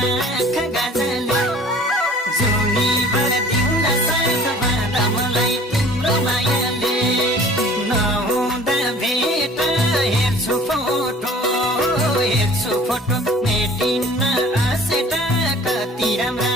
आँखा गाजले जुनी भर दिउँला साथ बाँधा मलाई तिम्रो मायाले नहुँदा भेट हेर्छु फोटो मेटिन्न आसेटा कति राम्रा